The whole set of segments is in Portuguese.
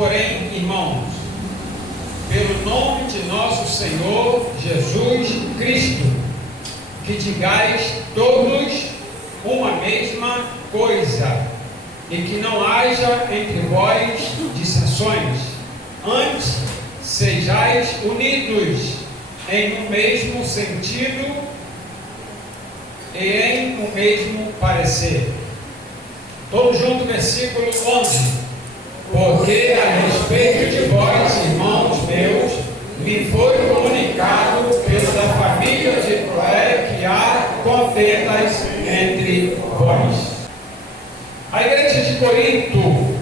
porém, irmãos, pelo nome de nosso Senhor Jesus Cristo, que digais todos uma mesma coisa, e que não haja entre vós dissensões, antes sejais unidos em um mesmo sentido e em um mesmo parecer. Todos juntos, versículo 11. Porque a respeito de vós, irmãos meus, me foi comunicado pelo da família de Cloé que há contendas entre vós. A igreja de Corinto,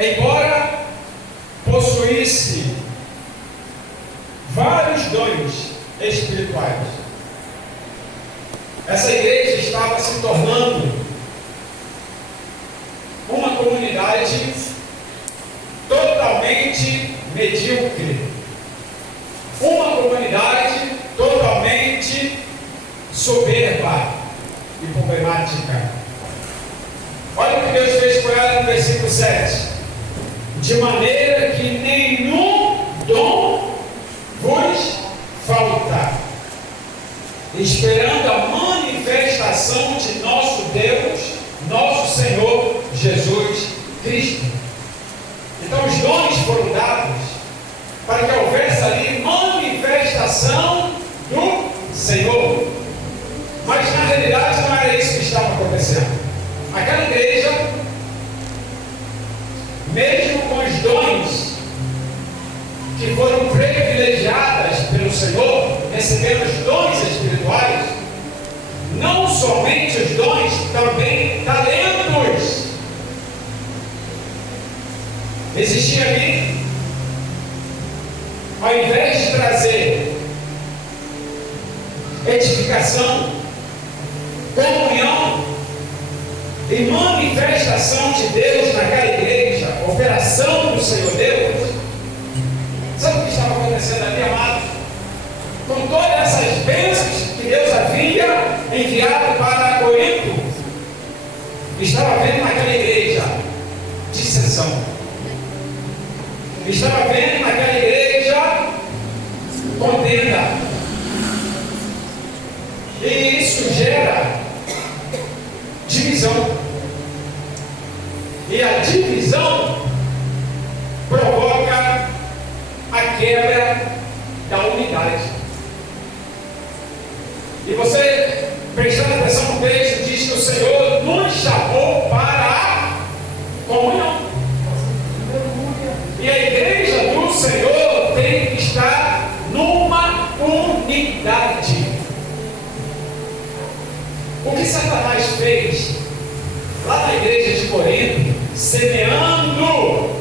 embora possuísse vários dons espirituais, essa igreja estava se tornando uma comunidade totalmente medíocre, uma comunidade totalmente soberba e problemática. Olha o que Deus fez com ela no versículo 7: de maneira que nenhum dom vos falta, esperando a manifestação de nosso Deus, nosso Senhor Jesus Cristo. Então os dons foram dados para que houvesse ali manifestação do Senhor, mas na realidade não era isso que estava acontecendo. Aquela igreja, mesmo com os dons que foram privilegiadas pelo Senhor, recebendo os dons espirituais, não somente os dons, também talentos. Existia ali, ao invés de trazer edificação, comunhão e manifestação de Deus naquela igreja, operação do Senhor Deus, sabe o que estava acontecendo ali, amados? Com todas essas bênçãos que Deus havia enviado para Corinto, estava havendo naquela igreja dissensão, estava havendo naquela igreja contenda, e isso gera divisão, e a divisão provoca a quebra da unidade. E você, prestando atenção no texto, diz que o Senhor nos chamou para a comunhão, e a igreja do Senhor tem que estar numa unidade. O que Satanás fez lá na igreja de Corinto, semeando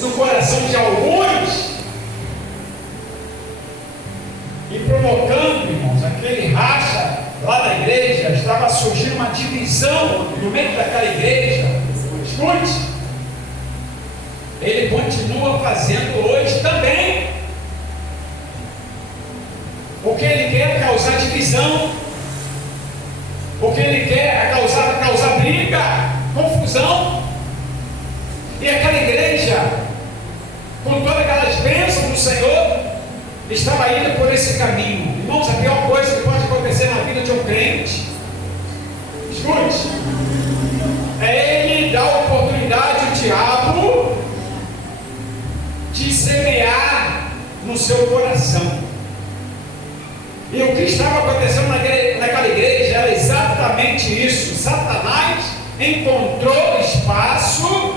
no coração de alguns e provocando, irmãos, aquele racha lá na igreja, estava surgindo uma divisão no meio daquela igreja. Escute, ele continua fazendo hoje também. O que ele quer é causar divisão, o que ele quer é causar briga, confusão. E aquela igreja, com todas aquelas bênçãos do Senhor, estava indo por esse caminho. Irmãos, a pior coisa que pode acontecer na vida de um crente, escute, é ele dar oportunidade ao diabo de semear no seu coração. E o que estava acontecendo naquela igreja era exatamente isso. Satanás encontrou espaço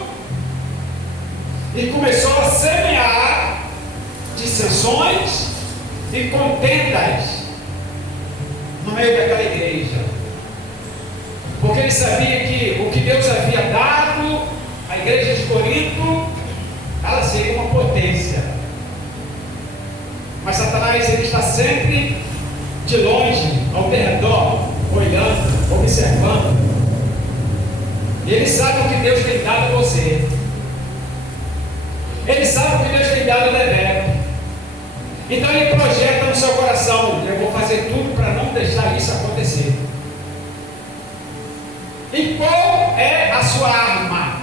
e começou a semear dissensões e contendas no meio daquela igreja, porque ele sabia que o que Deus havia dado à igreja de Corinto, ela seria uma potência. Mas Satanás, ele está sempre de longe, ao redor, olhando, observando, e ele sabe o que Deus tem dado a você, ele sabe o que Deus tem dado a Rebeca. Então ele projeta no seu coração: eu vou fazer tudo para não deixar isso acontecer. E qual é a sua arma?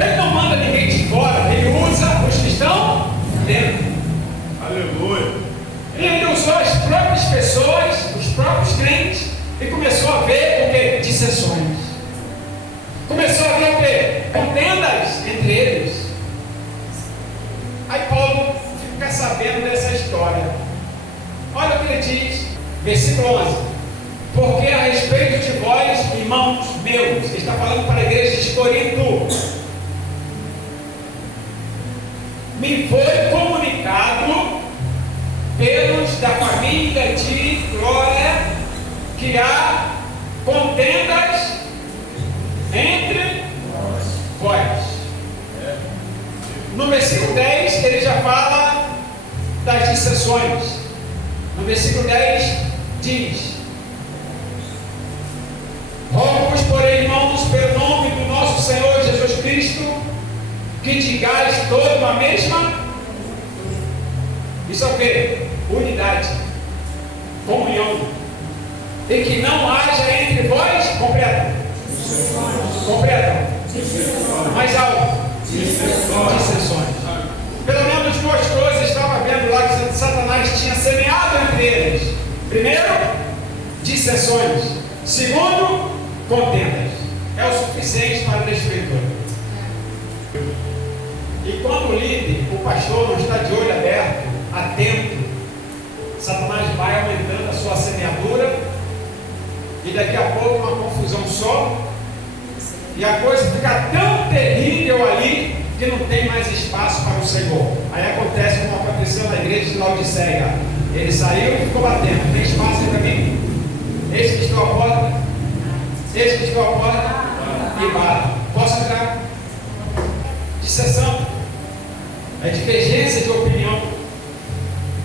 Ele não manda ninguém de fora, ele usa os que estão dentro. Aleluia. E ele usou as próprias pessoas, os próprios crentes, e começou a ver o que? Dissensões. Começou a ver o que? Contendas entre eles. Aí Paulo fica sabendo dessa história. Olha o que ele diz, versículo 11: porque a respeito de vós, irmãos meus, ele está falando para a igreja de Corinto, me foi comunicado pelos da família de Glória que há contendas entre vós. No versículo 10 ele já fala das dissensões. No versículo 10 diz: rogo-vos, porém, irmãos, pelo nome do nosso Senhor Jesus Cristo, que digais toda uma mesma. Isso é o que? Unidade, comunhão, e que não haja entre vós completa. Mais alto. Dissensões. Pelo menos duas coisas estava vendo lá que Satanás tinha semeado entre eles. Primeiro, dissensões. Segundo, contendas. É o suficiente para destruir tudo. E quando o líder, o pastor, não está de olho aberto, atento, Satanás vai aumentando a sua semeadura, e daqui a pouco uma confusão só, e a coisa fica tão terrível ali que não tem mais espaço para o Senhor. Aí acontece como aconteceu na igreja de Laodiceia. Ele saiu e ficou batendo: tem espaço para mim? Eis que estou à porta, eis que estou à porta e bato. Posso entrar? Dissensão é divergência de opinião,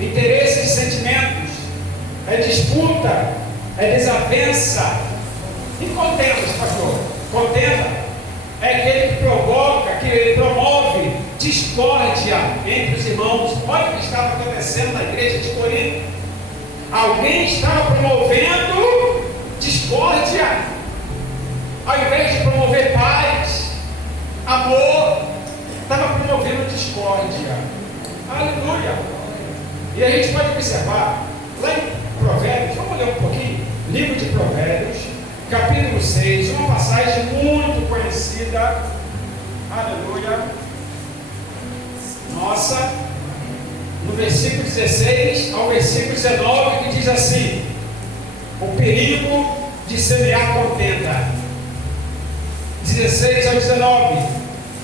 interesse de sentimentos, é disputa, é desavença. E contendas, pastor? Contenda é aquele que provoca, que promove discórdia entre os irmãos. Olha o que estava acontecendo na igreja de Corinto. Alguém estava promovendo discórdia, ao invés de promover paz, amor, estava promovendo discórdia. Aleluia! E a gente pode observar lá em Provérbios, vamos ler um pouquinho, livro de Provérbios, capítulo 6, uma passagem muito conhecida. Aleluia! Nossa, no versículo 16 ao versículo 19, que diz assim: o perigo de semear contenda. 16 ao 19: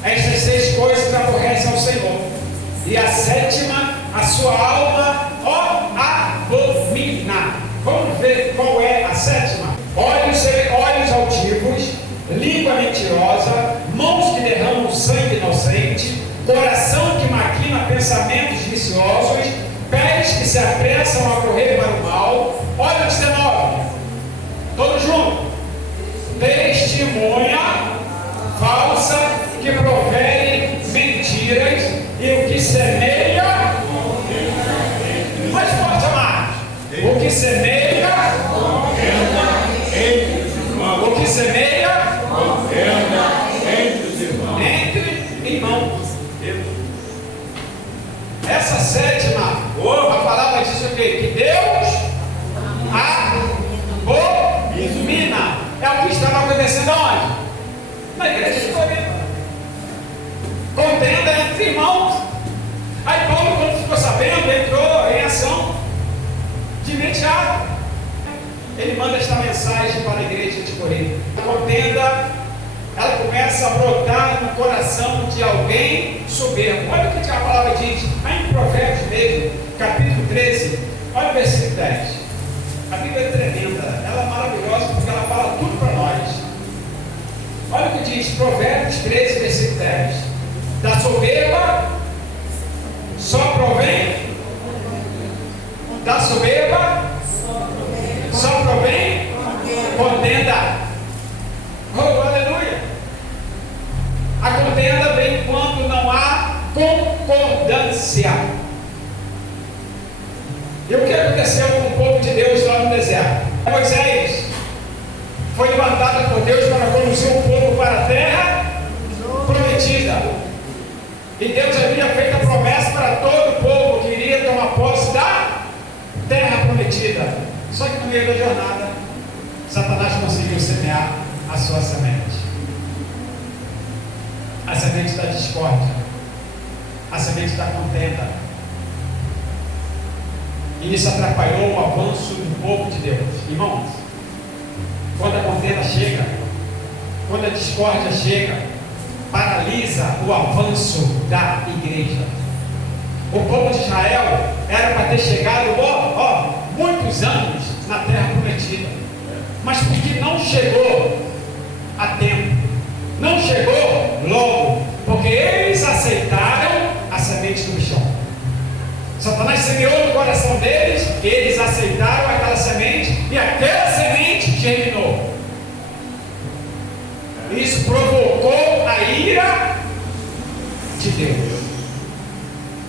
estas 6 coisas aborrecem ao Senhor, e a sétima a sua alma abomina. Vamos ver qual é a sétima: olhos altivos, língua mentirosa, mãos que derramam sangue inocente, coração que maquina pensamentos viciosos, pés que se apressam a correr para o mal. Olha o 19, todos juntos: testemunha falsa que profere mentiras, e o que semeia, mais forte, amados, o que semeia, o que semeia entre irmãos. Essa sétima, a palavra diz o quê? Que Deus abomina. É o que estava acontecendo onde? Na igreja de Corinto. Contenda entre irmãos. Aí Paulo, quando ficou sabendo, entrou em ação de imediato. Ele manda esta mensagem para a igreja de Corinto. A contenda, ela começa a brotar no coração de alguém soberbo. Olha o que a palavra diz, aí em Provérbios mesmo, capítulo 13, olha o versículo 10. A Bíblia é tremenda, ela é maravilhosa porque ela fala tudo para nós. Olha o que diz Provérbios 13, versículo 10: da soberba só provém, da soberba só provém contenda. Oh, aleluia! A contenda vem quando não há concordância. E o que aconteceu com o povo de Deus lá no deserto? Moisés foi levantado por Deus para conduzir o povo para a terra prometida. E Deus havia feito a promessa para todo o povo que iria tomar posse da terra prometida. Só que no meio da jornada, Satanás conseguiu semear a sua semente. A semente da discórdia, a semente da contenda. E isso atrapalhou o avanço do povo de Deus. Irmãos, quando a contenda chega, quando a discórdia chega, paralisa o avanço da igreja. O povo de Israel era para ter chegado muitos anos na terra prometida, mas porque não chegou a tempo, não chegou logo, porque eles aceitaram a semente do bichão. Satanás semeou no coração deles, eles aceitaram aquela semente e aquela semente germinou. Isso provocou a ira de Deus.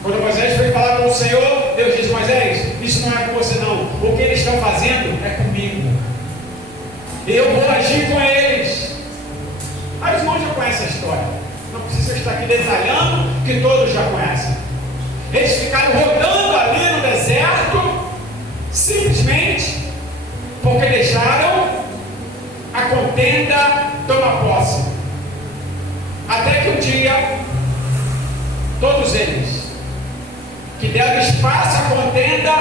Quando Moisés foi falar com o Senhor, Deus disse: Moisés, isso não é com você não, o que eles estão fazendo é comigo, eu vou agir com eles. Aí os irmãos já conhecem a história, não precisa estar aqui detalhando, que todos já conhecem. Eles ficaram rodando ali no deserto, simplesmente porque deixaram a contenda tomar posse. Até que um dia, todos eles que deram espaço à contenda,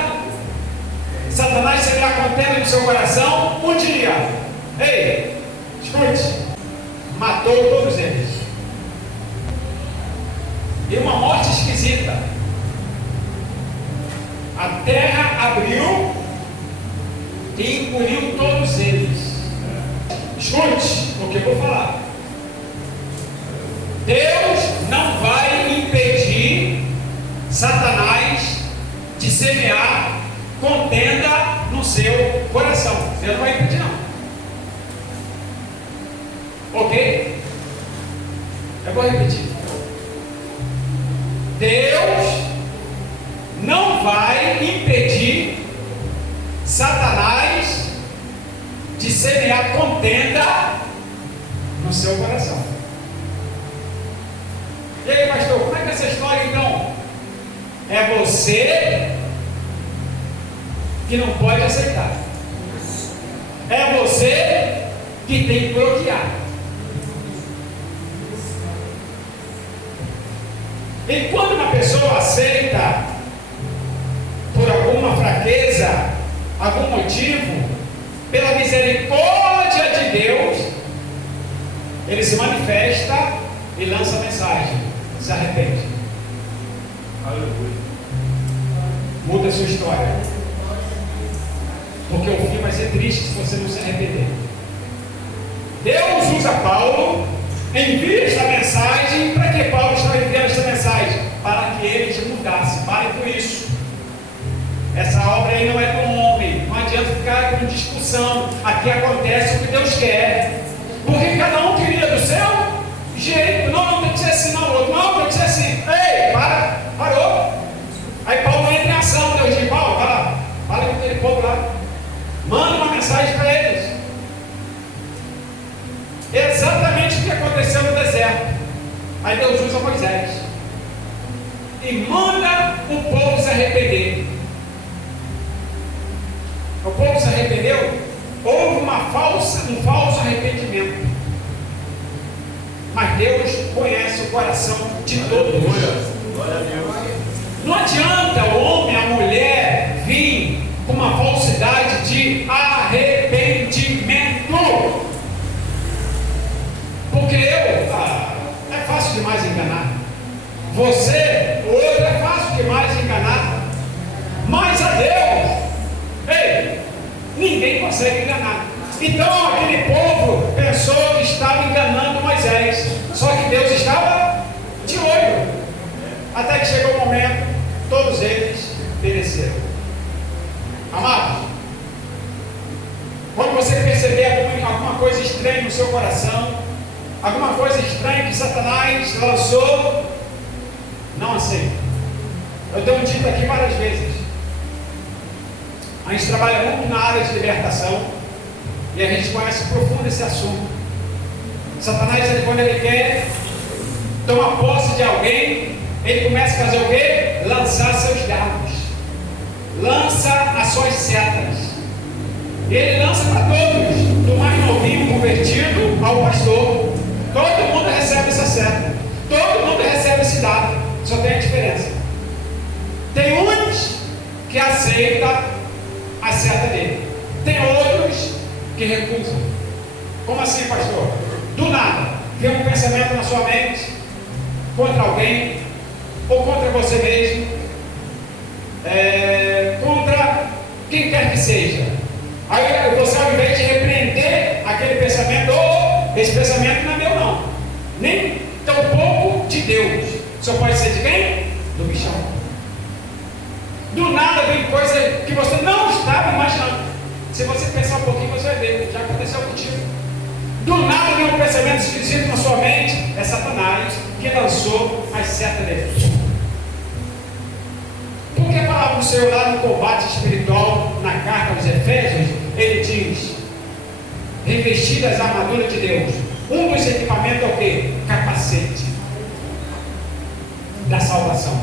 Satanás semeou a contenda no seu coração, um dia, ei, escute, matou todos eles. E uma morte esquisita. A terra abriu e engoliu todos eles. Escute o que eu vou falar. Deus não vai impedir Satanás de semear contenda no seu coração. Deus não vai impedir, não. Ok? Eu vou repetir. Deus não vai impedir Satanás de semear contenda no seu coração. E aí, pastor, como é que é essa história então? É você que não pode aceitar. É você que tem que bloquear. E quando uma pessoa aceita, por alguma fraqueza, algum motivo, pela misericórdia de Deus, ele se manifesta e lança a mensagem: se arrepende. Aleluia. Muda a sua história, porque o fim vai ser triste se você não se arrepender. Deus usa Paulo, envia esta mensagem. Para que Paulo está enviando esta mensagem? Para que eles mudassem. Parem com isso. Essa obra aí não é do homem, não adianta ficar com discussão. Aqui acontece o que Deus quer, porque cada um queria do seu jeito. Não tem que ser assim, não, outro não tem que ser assim. Ei, parou. Aí Paulo entra em ação. Deus diz: Paulo, vai lá, fala com aquele povo lá, manda uma mensagem para eles. Exatamente o que aconteceu no deserto. Aí Deus usa Moisés e manda o povo se arrepender. O povo se arrependeu, houve um falso arrependimento. Mas Deus conhece o coração de todos. Não adianta o homem, a mulher vir com uma falsidade de arrependimento. Porque é fácil demais enganar. Você, o outro, é fácil demais enganar. Mas a Deus, ninguém consegue enganar. Então aquele povo pensou que estava enganando Moisés, só que Deus estava de olho. Até que chegou o momento, todos eles pereceram. Amados, quando você perceber alguma coisa estranha no seu coração, alguma coisa estranha que Satanás lançou, não aceita. Eu tenho dito aqui várias vezes. A gente trabalha muito na área de libertação e a gente conhece profundo esse assunto. Satanás, quando ele quer tomar posse de alguém, ele começa a fazer o quê? Lançar seus dardos, lança as suas setas. Ele lança para todos, do mais novinho convertido ao pastor. Todo mundo recebe essa seta, todo mundo recebe esse dado, só tem a diferença. Tem uns que aceitam a seta dele, tem outros que recusam. Como assim, pastor? Do nada, vem um pensamento na sua mente contra alguém, ou contra você mesmo, contra quem quer que seja. Aí você, ao invés de repreender aquele pensamento, esse pensamento não é meu não, nem tampouco de Deus, só pode ser de quem? Do bichão. Do nada vem coisa que você não estava imaginando. Se você pensar um pouquinho, você vai ver, já aconteceu contigo. Do nada vem um pensamento esquisito na sua mente, é Satanás que lançou as setas dele. Porque a palavra do Senhor lá no combate espiritual, na carta aos Efésios, ele diz: revestidas a armadura de Deus. Um dos equipamentos é o quê? Capacete da salvação.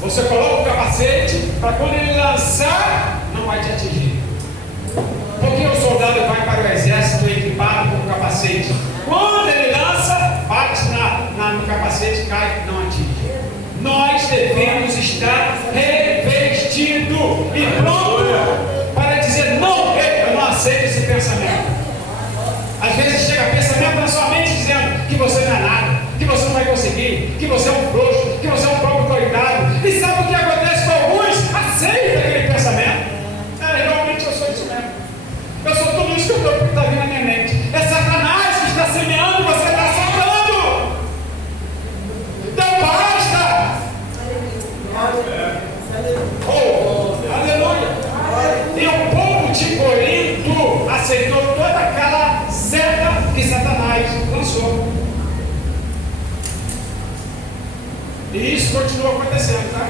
Você coloca o capacete para quando ele lançar, não vai te atingir. Porque o soldado vai para o exército equipado com o capacete. Quando ele lança, bate no capacete, cai, não atinge. Nós devemos estar revestidos e pronto para dizer: não, eu não aceito esse pensamento. Às vezes chega pensamento na sua mente dizendo que você não é nada, que você não vai conseguir, que você é um frouxo, que você é um próprio coitado. E sabe o que acontece com alguns? Aceita aquele pensamento. Realmente eu sou isso mesmo. Eu sou tudo isso que está vindo na minha mente. É Satanás que está semeando, você está soprando. Então basta. Aleluia. E o povo de Corinto aceitou toda aquela seta que Satanás lançou. E isso continua acontecendo, tá?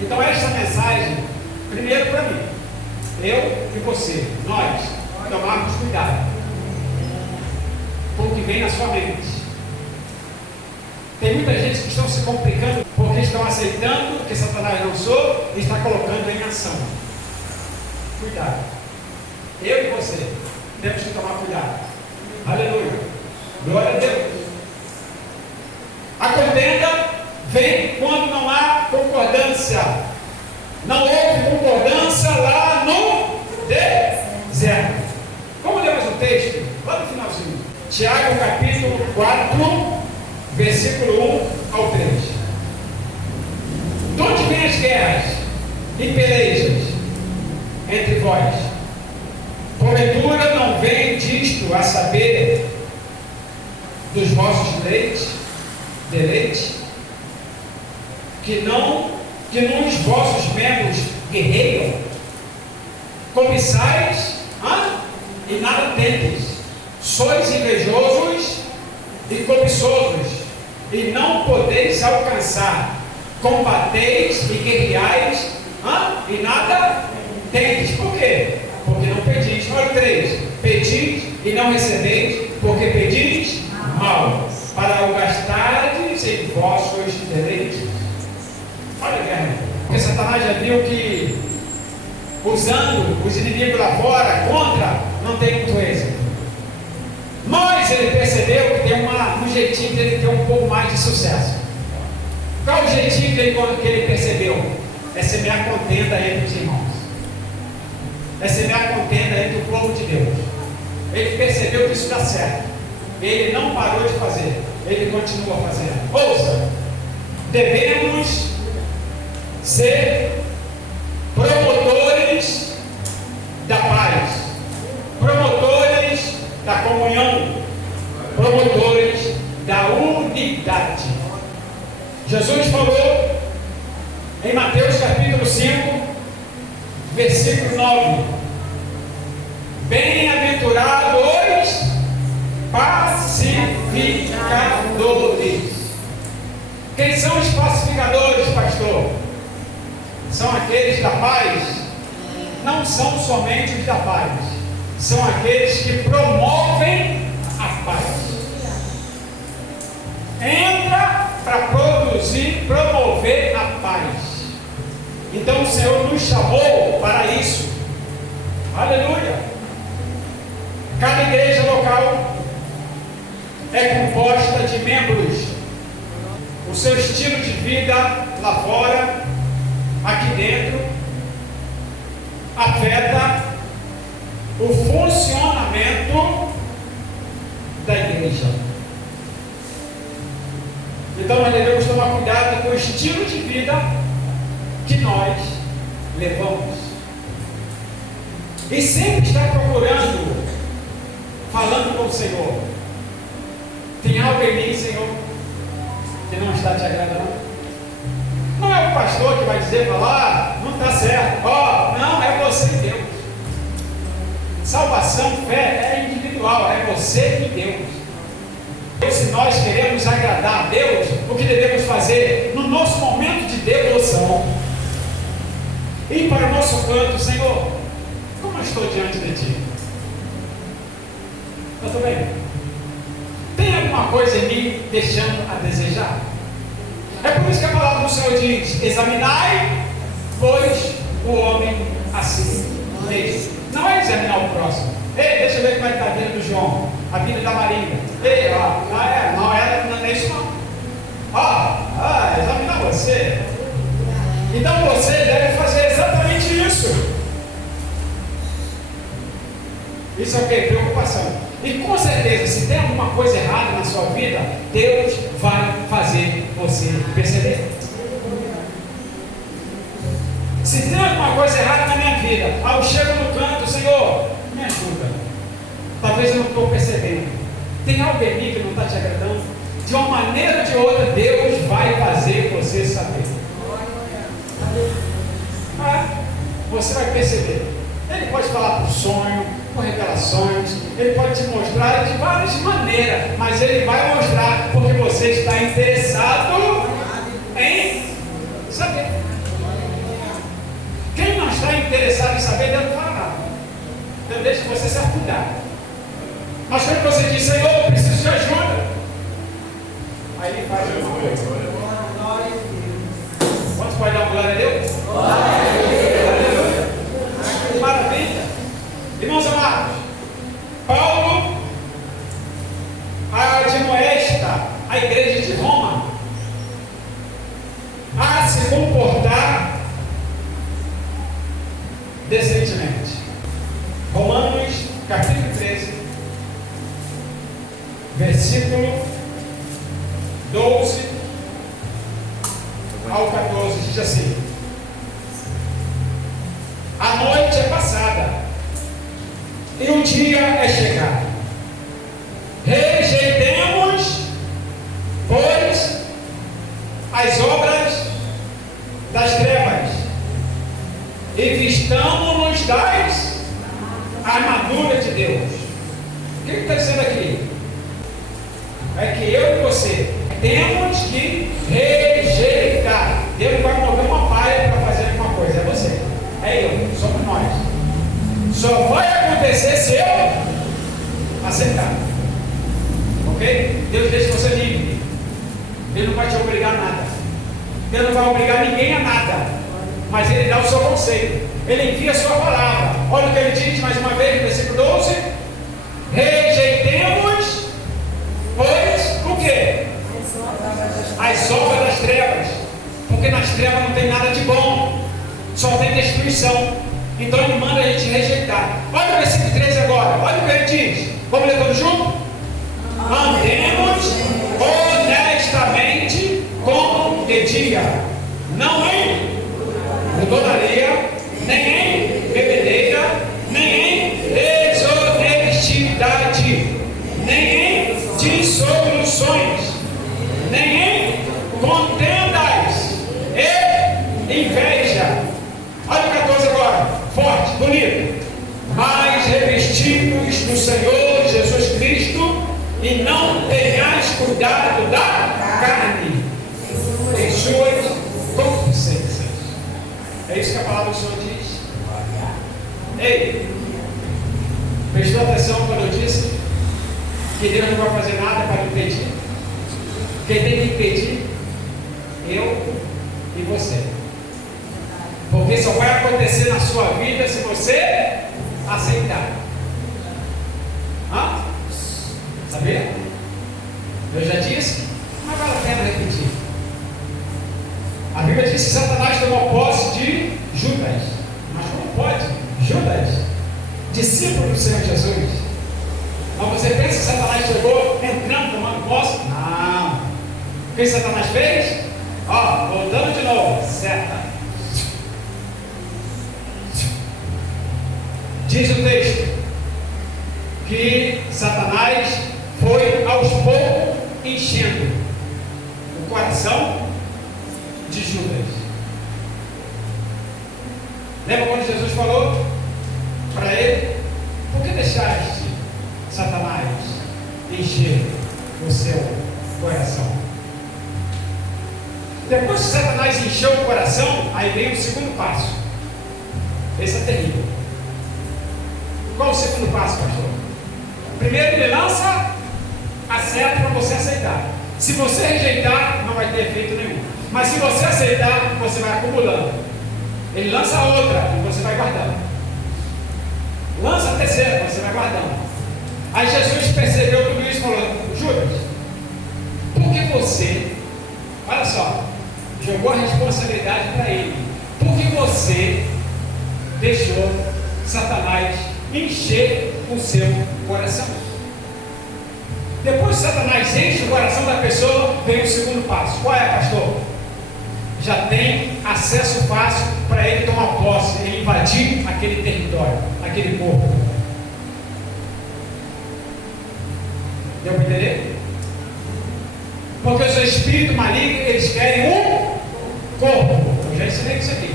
Então esta mensagem, primeiro para mim, eu e você, nós tomarmos cuidado com o que vem na sua mente. Tem muita gente que estão se complicando porque estão aceitando o que Satanás lançou e está colocando em ação. Cuidado. Eu e você temos que tomar cuidado. Aleluia. Glória a Deus. A contenda vem quando não há concordância. Não houve concordância lá no deserto. Vamos ler mais um texto? Lá no finalzinho. Tiago capítulo 4, versículo 1 ao 3. De onde vêm as guerras e pelejas entre vós? Porventura não vem disto a saber dos vossos deleites, que nos vossos membros guerreiam, cobiçais e nada tendes, sois invejosos e cobiçosos, e não podeis alcançar, combateis e guerreais e nada tendes. Por quê? Porque não pedis. Olha 3: pedis e não recebeis, porque pedis mal, para o gastardes em vossos deleites. Olha a guerra, porque Satanás já viu que usando os inimigos lá fora contra, não tem muito êxito. Mas ele percebeu que tem um jeitinho dele ter um pouco mais de sucesso. Qual o jeitinho que ele percebeu? É semear contenda entre os irmãos, é semear contenda entre o povo de Deus. Ele percebeu que isso dá certo, ele não parou de fazer, ele continua fazendo. Ouça, devemos ser promotores da paz, promotores da comunhão, promotores da unidade. Jesus falou em Mateus capítulo 5, versículo 9: bem-aventurados os pacificadores. Quem são os pacificadores, pastor? São aqueles da paz? Não são somente os da paz, são aqueles que promovem a paz. Entra para produzir, promover a paz. Então o Senhor nos chamou para isso. Aleluia! Cada igreja local é composta de membros. O seu estilo de vida lá fora, aqui dentro, afeta o funcionamento da igreja. Então nós devemos tomar cuidado com o estilo de vida que nós levamos. E sempre estar procurando, falando com o Senhor: tem algo em mim, Senhor, que não está te agradando? Não é o pastor que vai dizer, falar, não está certo. Não, é você e Deus. Salvação, fé é individual, é você e Deus. E se nós queremos agradar a Deus, o que devemos fazer no nosso momento de devoção? Ir para o nosso canto: Senhor, como eu estou diante de Ti? Eu estou bem? Tem alguma coisa em mim deixando a desejar? É por isso que a palavra do Senhor diz: examinai, pois, o homem assim mesmo. Não é examinar o próximo. Ei, deixa eu ver como é que está a vida do João, a vida da Maria. Ei, não é isso não. Examinar você. Então você deve fazer exatamente isso. Isso é o que? Preocupação. E com certeza, se tem alguma coisa errada na sua vida, Deus vai fazer você perceber. Se tem alguma coisa errada na minha vida, eu chego no canto: Senhor, me ajuda. Talvez eu não estou percebendo. Tem algo em mim que não está te agradando? De uma maneira ou de outra, Deus vai fazer você saber. Você vai perceber. Ele pode falar por sonho, por revelações, ele pode te mostrar de várias maneiras, mas ele vai mostrar porque você está interessado em saber. Quem não está interessado em saber, Deus não fala nada. Deus deixa você se afundar. Mas quando você diz: Senhor, eu preciso de ajuda, aí ele faz alguma coisa. Quantos podem dar uma glória a Deus? Glória a Deus. Aleluia. Maravilha. Irmãos amados, Paulo admoesta a igreja de Roma a se comportar decentemente. Romanos capítulo 13, versículo 12 ao 14, diz assim: a noite é passada e o dia é chegado. Rejeitemos, pois, as obras das trevas e vistamo-nos das armaduras de Deus. O que está dizendo aqui? É que eu e você temos que rejeitar. Deus vai mover uma palha para fazer alguma coisa. É você, é eu, somos nós. Só vai acontecer se eu aceitar. Ok? Deus deixa você livre. Ele não vai te obrigar a nada. Deus não vai obrigar ninguém a nada. Mas Ele dá o seu conselho. Ele envia a sua palavra. Olha o que Ele diz mais uma vez no versículo 12: rejeitemos, pois, o quê? As obras das trevas. Porque nas trevas não tem nada de bom, só tem destruição. Então Ele manda a gente rejeitar. Olha o versículo 13 agora. Olha o que Ele diz. Vamos ler todos juntos? Andemos honestamente como de dia, não em glutonaria, nem em bebedeira, nem em desonestidade, nem em dissoluções, nem em contendas e inveja. Olha o 14 agora, forte, bonito. Mas revestidos do Senhor Jesus Cristo, e não tenhais cuidado da carne em suas concupiscências. É isso que a palavra do Senhor diz. Ei, prestou atenção quando eu disse que Deus não vai fazer nada para impedir? Quem tem que impedir eu e você. Porque só vai acontecer na sua vida se você aceitar. Hã? Sabia? Eu já disse, mas vale a pena repetir. A Bíblia diz que Satanás tomou posse de Judas. Mas como pode? Judas, discípulo do Senhor Jesus. Mas você pensa que Satanás chegou entrando, tomando posse? Não. O que Satanás fez? Ó, voltando de novo. Seta. Diz o texto que Satanás foi aos poucos enchendo o coração de Judas. Lembra quando Jesus falou para ele: por que deixaste Satanás encher o seu coração? Depois que Satanás encheu o coração, aí vem o segundo passo. Esse é terrível. Qual o segundo passo, pastor? Primeiro ele lança a seta para você aceitar. Se você rejeitar, não vai ter efeito nenhum. Mas se você aceitar, você vai acumulando. Ele lança outra e você vai guardando. Lança a terceira, você vai guardando. Aí Jesus percebeu tudo isso e falou: Judas, por que você, olha só, jogou a responsabilidade para ele? Por que você deixou Satanás encher o seu coração? Depois que Satanás enche o coração da pessoa, vem o segundo passo. Qual é, pastor? Já tem acesso fácil para ele tomar posse, ele invadir aquele território, aquele corpo. Deu para entender? Porque os espíritos malignos, eles querem um corpo. Eu já ensinei isso aqui.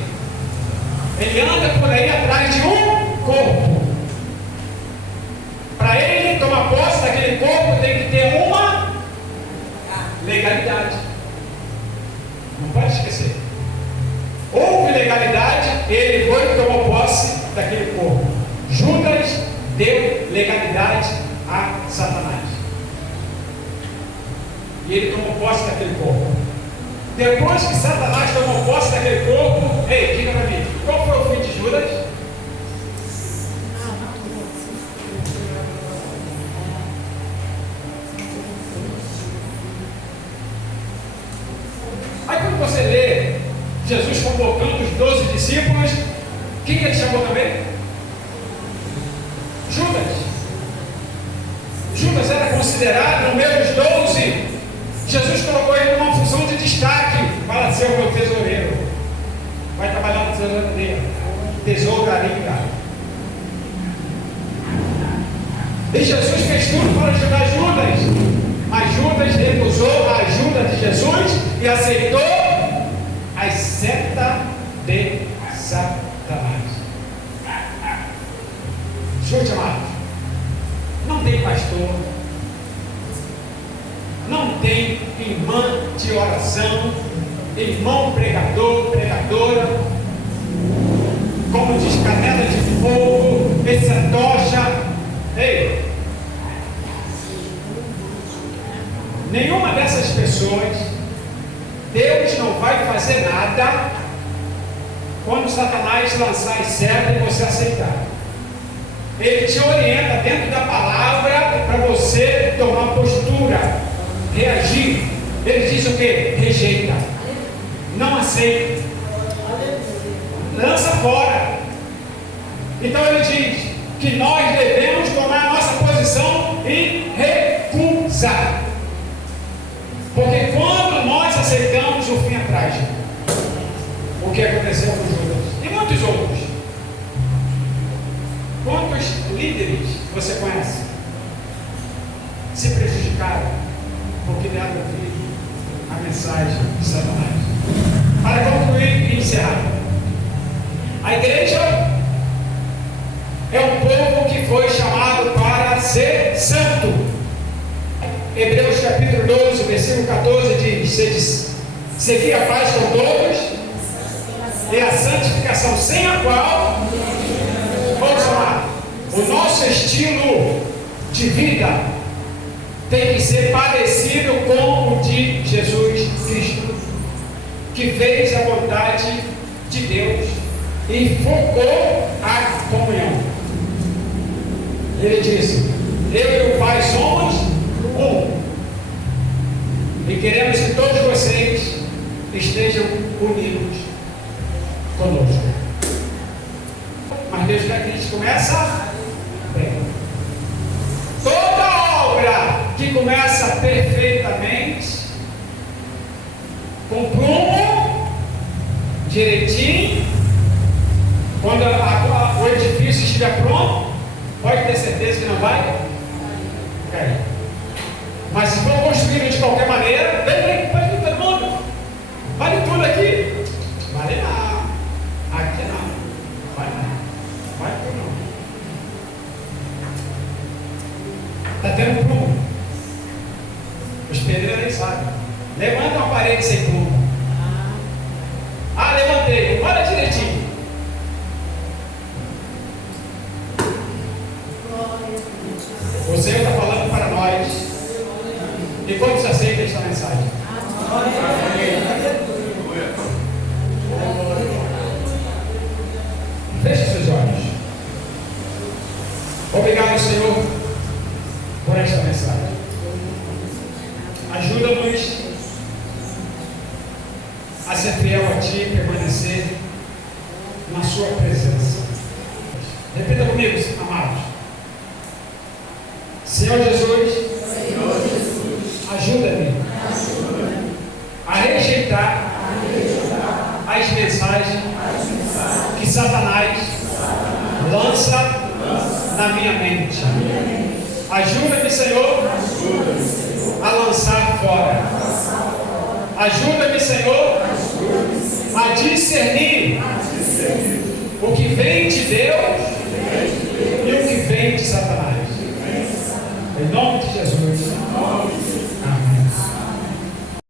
Ele anda por aí atrás de um corpo. Para ele tomar posse daquele corpo, tem que ter uma legalidade. Não pode esquecer. Houve legalidade, ele foi e tomou posse daquele corpo. Judas deu legalidade a Satanás. E ele tomou posse daquele corpo. Depois que Satanás tomou posse daquele corpo, ei, diga para mim, qual foi o fim de Judas? Aí quando você lê Jesus convocando os 12 discípulos, quem ele chamou também? Judas. Judas era considerado no meio dos 12. Jesus colocou ele numa função de destaque para ser o meu tesoureiro. Vai trabalhar na tesouraria. E Jesus fez tudo para ajudar Judas. Mas Judas recusou a ajuda de Jesus e aceitou a seta de Satanás. Escute, amados. Não tem pastor, não tem irmã de oração, irmão pregador, pregadora, como diz, canela de fogo, essa tocha. Ei, nenhuma dessas pessoas, Deus não vai fazer nada quando Satanás lançar as setas e você aceitar. Ele te orienta dentro da palavra para você tomar postura, reagir. Ele diz o que? Rejeita, não aceita, lança fora. Então ele diz que nós devemos tomar a nossa posição e recusar. Porque quando nós aceitamos, o fim é trágico. O que aconteceu com Judas e muitos outros. Quantos líderes você conhece se prejudicaram porque deram ouvido a mensagem de Satanás? Para concluir e encerrar, a igreja é um povo que foi chamado para ser santo. Hebreus capítulo 12, versículo 14 diz: seguir a paz com todos e a santificação, sem a qual, vamos falar, o nosso estilo de vida tem que ser parecido com o de Jesus Cristo. que fez a vontade de Deus e focou a comunhão. Ele disse: eu e o Pai somos um, e queremos que todos vocês estejam unidos conosco. Mas Deus quer que a gente começa bem. Toda obra que começa perfeitamente, com prumo, direitinho, quando o edifício estiver pronto, pode ter certeza que não vai cair. Mas se for construído de qualquer maneira, vem, pode vir todo mundo. Vale tudo aqui? Vale não. Aqui não. Vai não. Vai tudo não. Está tendo prumo. Os pedreiros nem sabem. Levanta uma parede sem prumo. Ah, levantei. Olha direitinho. O Senhor está falando para nós. E quantos aceitam esta mensagem? Feche seus olhos. Obrigado, Senhor, por esta mensagem. Ajuda-nos a ser fiel a Ti e permanecer na Sua presença. Repita comigo, amados. Senhor Jesus, ajuda-me a rejeitar as mensagens que Satanás lança na minha mente. Ajuda-me, Senhor, a lançar fora. Ajuda-me, Senhor, a discernir o que vem de Deus